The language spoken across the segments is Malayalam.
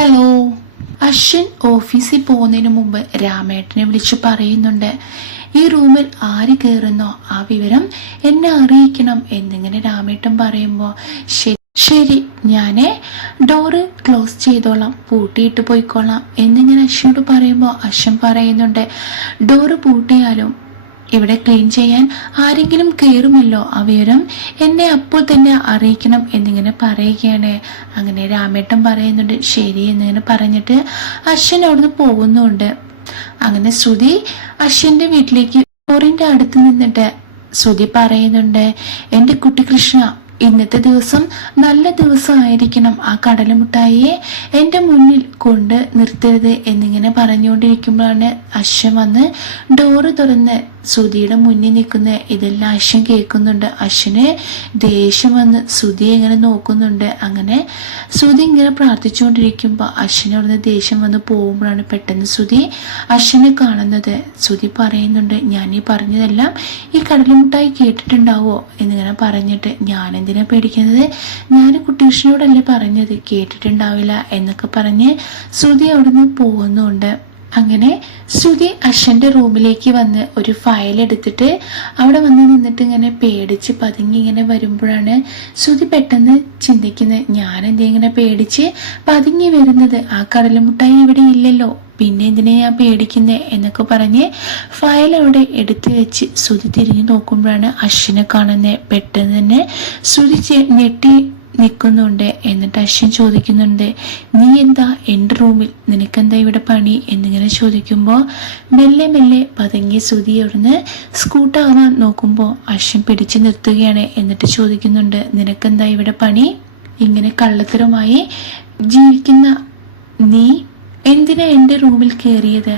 ഹലോ. അശ്വിൻ ഓഫീസിൽ പോകുന്നതിന് മുമ്പ് രാമേട്ടനെ വിളിച്ച് പറയുന്നുണ്ട്, ഈ റൂമിൽ ആര് കയറുന്നോ ആ വിവരം എന്നെ അറിയിക്കണം എന്നിങ്ങനെ രാമേട്ടൻ പറയുമ്പോൾ ശരി ഞാനേ ഡോറ് ക്ലോസ് ചെയ്തോളാം, പൂട്ടിയിട്ട് പോയിക്കോളാം എന്നിങ്ങനെ അശ്വിനോട് പറയുമ്പോൾ അശ്വൻ പറയുന്നുണ്ട്, ഡോറ് പൂട്ടിയാലും ഇവിടെ ക്ലീൻ ചെയ്യാൻ ആരെങ്കിലും കയറുമല്ലോ, ആ വിവരം എന്നെ അപ്പോൾ തന്നെ അറിയിക്കണം എന്നിങ്ങനെ പറയുകയാണ്. അങ്ങനെ രാമേട്ടൻ പറയുന്നുണ്ട് ശരി എന്നിങ്ങനെ പറഞ്ഞിട്ട് അശ്വൻ അവിടുന്ന് പോകുന്നുണ്ട്. അങ്ങനെ ശ്രുതി അശ്വന്റെ വീട്ടിലേക്ക് ഡോറിന്റെ അടുത്ത് നിന്നിട്ട് ശ്രുതി പറയുന്നുണ്ട്, എൻ്റെ കുട്ടി കൃഷ്ണ, ഇന്നത്തെ ദിവസം നല്ല ദിവസമായിരിക്കണം, ആ കടലമുട്ടായിയെ എൻ്റെ മുന്നിൽ കൊണ്ട് നിർത്തരുത് എന്നിങ്ങനെ പറഞ്ഞുകൊണ്ടിരിക്കുമ്പോഴാണ് അശ്വൻ വന്ന് ഡോറ് തുറന്ന് ശ്രുതിയുടെ മുന്നിൽ നിൽക്കുന്ന ഇതെല്ലാം അശ്വൻ കേൾക്കുന്നുണ്ട്. അശ്വന് ദേഷ്യം വന്ന് ശ്രുതിയെ ഇങ്ങനെ നോക്കുന്നുണ്ട്. അങ്ങനെ ശ്രുതി ഇങ്ങനെ പ്രാർത്ഥിച്ചുകൊണ്ടിരിക്കുമ്പോൾ അശ്വന് അവിടുന്ന് ദേഷ്യം വന്ന് പോകുമ്പോഴാണ് പെട്ടെന്ന് ശ്രുതി അശ്വനെ കാണുന്നത്. ശ്രുതി പറയുന്നുണ്ട്, ഞാൻ ഈ പറഞ്ഞതെല്ലാം ഈ കടലമുട്ടായി കേട്ടിട്ടുണ്ടാവോ എന്നിങ്ങനെ പറഞ്ഞിട്ട്, ഞാൻ എന്തിനാ പേടിക്കുന്നത്, ഞാൻ കുട്ടികൃഷ്ണനോടല്ലേ പറഞ്ഞത്, കേട്ടിട്ടുണ്ടാവില്ല എന്നൊക്കെ പറഞ്ഞ് ശ്രുതി അവിടുന്ന് പോകുന്നുണ്ട്. അങ്ങനെ ശ്രുതി അശ്വന്റെ റൂമിലേക്ക് വന്ന് ഒരു ഫയൽ എടുത്തിട്ട് അവിടെ വന്ന് നിന്നിട്ട് ഇങ്ങനെ പേടിച്ച് പതുങ്ങി ഇങ്ങനെ വരുമ്പോഴാണ് ശ്രുതി പെട്ടെന്ന് ചിന്തിക്കുന്നത്, ഞാൻ എന്താ ഇങ്ങനെ പേടിച്ച് പതുങ്ങി വരുന്നത്, ആ കടലമുട്ടായി ഇവിടെ ഇല്ലല്ലോ, പിന്നെ എന്തിനാ ഞാൻ പേടിക്കുന്നത് എന്നൊക്കെ പറഞ്ഞ് ഫയൽ അവിടെ എടുത്തു വെച്ച് ശ്രുതി തിരിഞ്ഞു നോക്കുമ്പോഴാണ് അശ്വിനെ കാണുന്നത്. പെട്ടെന്ന് തന്നെ ശ്രുതി ഞെട്ടി നിൽക്കുന്നുണ്ട്. എന്നിട്ട് അശ്വിൻ ചോദിക്കുന്നുണ്ട്, നീ എന്താ എൻ്റെ റൂമിൽ, നിനക്കെന്താ ഇവിടെ പണി എന്നിങ്ങനെ ചോദിക്കുമ്പോൾ മെല്ലെ മെല്ലെ പതുങ്ങിയ ശ്രുതി അവിടുന്ന് സ്കൂട്ടാവാൻ നോക്കുമ്പോൾ അശ്വിൻ പിടിച്ചു നിർത്തുകയാണ്. എന്നിട്ട് ചോദിക്കുന്നുണ്ട്, നിനക്കെന്താ ഇവിടെ പണി, ഇങ്ങനെ കള്ളത്തരമായി ജീവിക്കുന്ന നീ എന്തിനാ എൻ്റെ റൂമിൽ കയറിയത്,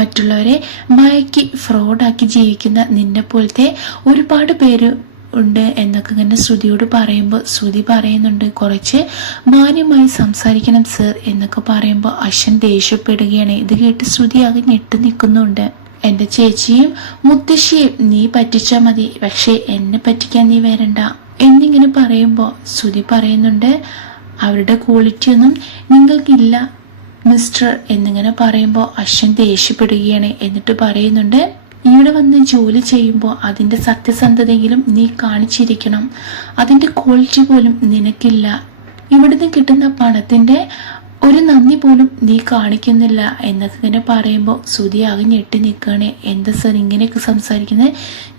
മറ്റുള്ളവരെ മയക്കി ഫ്രോഡാക്കി ജീവിക്കുന്ന നിന്നെ പോലത്തെ ഒരുപാട് പേര് ഉണ്ട് എന്നൊക്കെ ഇങ്ങനെ ശ്രുതിയോട് പറയുമ്പോൾ ശ്രുതി പറയുന്നുണ്ട്, കുറച്ച് മാന്യമായി സംസാരിക്കണം സർ എന്നൊക്കെ പറയുമ്പോൾ അശ്വൻ ദേഷ്യപ്പെടുകയാണ്. ഇത് കേട്ട് ശ്രുതി ആകെ ഞെട്ടി നിൽക്കുന്നുണ്ട്. എൻ്റെ ചേച്ചിയും മുത്തശ്ശിയും നീ പറ്റിച്ചാൽ മതി, പക്ഷേ എന്നെ പറ്റിക്കാൻ നീ വരണ്ട എന്നിങ്ങനെ പറയുമ്പോൾ ശ്രുതി പറയുന്നുണ്ട്, അവരുടെ ക്വാളിറ്റി ഒന്നും നിങ്ങൾക്കില്ല മിസ്റ്റർ എന്നിങ്ങനെ പറയുമ്പോൾ അശ്വൻ ദേഷ്യപ്പെടുകയാണ്. എന്നിട്ട് പറയുന്നുണ്ട്, ഇവിടെ വന്ന് ജോലി ചെയ്യുമ്പോൾ അതിൻ്റെ സത്യസന്ധതയെങ്കിലും നീ കാണിച്ചിരിക്കണം, അതിൻ്റെ ക്വാളിറ്റി പോലും നിനക്കില്ല, ഇവിടുന്ന് കിട്ടുന്ന പണത്തിൻ്റെ ഒരു നന്ദി പോലും നീ കാണിക്കുന്നില്ല എന്നൊക്കെ ഇങ്ങനെ പറയുമ്പോൾ ശ്രുതി ആകെ ഞെട്ടി നിൽക്കുകയാണ്. എന്താ സർ ഇങ്ങനെയൊക്കെ സംസാരിക്കുന്നത്,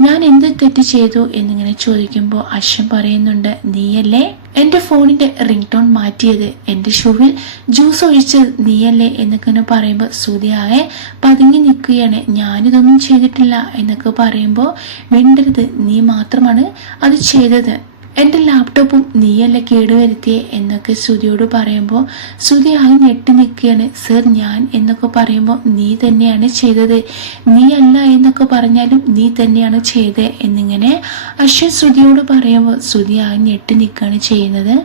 ഞാൻ എന്ത് തെറ്റ് ചെയ്തു എന്നിങ്ങനെ ചോദിക്കുമ്പോൾ അശ്വൻ പറയുന്നുണ്ട്, നീയല്ലേ എൻ്റെ ഫോണിൻ്റെ റിംഗ് ടോൺ മാറ്റിയത്, എൻ്റെ ഷൂവിൽ ജ്യൂസ് ഒഴിച്ചത് നീയല്ലേ എന്നൊക്കെ ഇങ്ങനെ പറയുമ്പോൾ ശ്രുതി ആകെ പതുങ്ങി നിൽക്കുകയാണ്. ഞാനിതൊന്നും ചെയ്തിട്ടില്ല എന്നൊക്കെ പറയുമ്പോൾ മിണ്ടരുത്, നീ മാത്രമാണ് അത് ചെയ്തത്, എൻ്റെ ലാപ്ടോപ്പും നീയല്ല കേടുവരുത്തിയേ എന്നൊക്കെ ശ്രുതിയോട് പറയുമ്പോൾ ശ്രുതി ആയി ഞെട്ടി നിൽക്കുകയാണ്. സർ ഞാൻ എന്നൊക്കെ പറയുമ്പോൾ നീ തന്നെയാണ് ചെയ്തത്, നീ അല്ല എന്നൊക്കെ പറഞ്ഞാലും നീ തന്നെയാണ് ചെയ്തത് എന്നിങ്ങനെ അശ്വൻ ശ്രുതിയോട് പറയുമ്പോൾ ശ്രുതി ആയി ഞെട്ടി നിൽക്കുകയാണ് ചെയ്യുന്നത്.